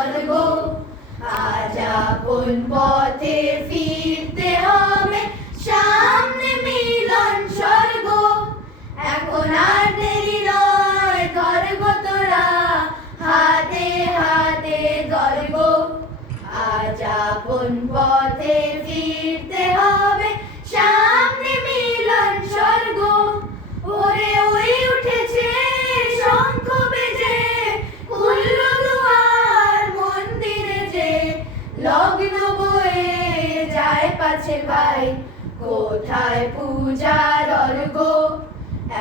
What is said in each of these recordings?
স্বর্গ। আজ আপন পথে ফিরতে হবে, সামনে মিলন স্বর্গ। এখন আর দেরি নয়, ধর গো তোরা হাতে হাতে ধর গো। আজ আপন পথে ফিরতে হবে, সামনে মিলন স্বর্গ। ওরে ওই উঠেছে শঙ্খ বেজে, খুলল দুয়ার মন্দিরে যে। লগ্ন বয়ে যায় পাছে ভাই, কোথায় পূজার অর্ঘ।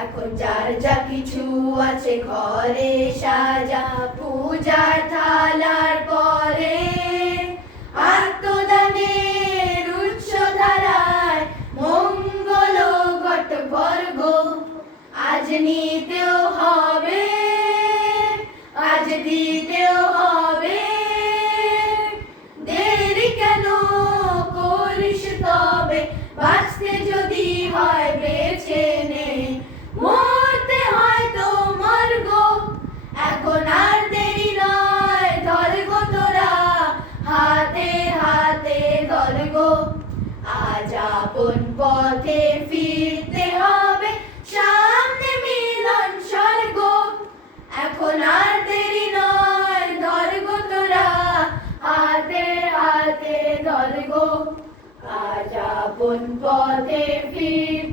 এখন যার যা কিছু আছে ঘরে সাজা, পূজার থালার পরে আত্মদানের উৎস ধারায় মঙ্গল ঘট বর্গ। আজ নিতেও হবে, আজ দিতেও হবে, দেরি কেন করিস তবে। বাঁচতে যদি হয় বেঁচে নে, মরতে হয় তো মর্গ। এখন আর দেরি নয়, ধর গো তোরা হাতে হাতে ধর গো। আজ আপন পথে ফিরতে হবে, সামনে মিলন স্বর্গ। এখন আর দেরি নয়, ধর গো তোরা হাতে হাতে ধর গো। আজ আপন পথে ফিরতে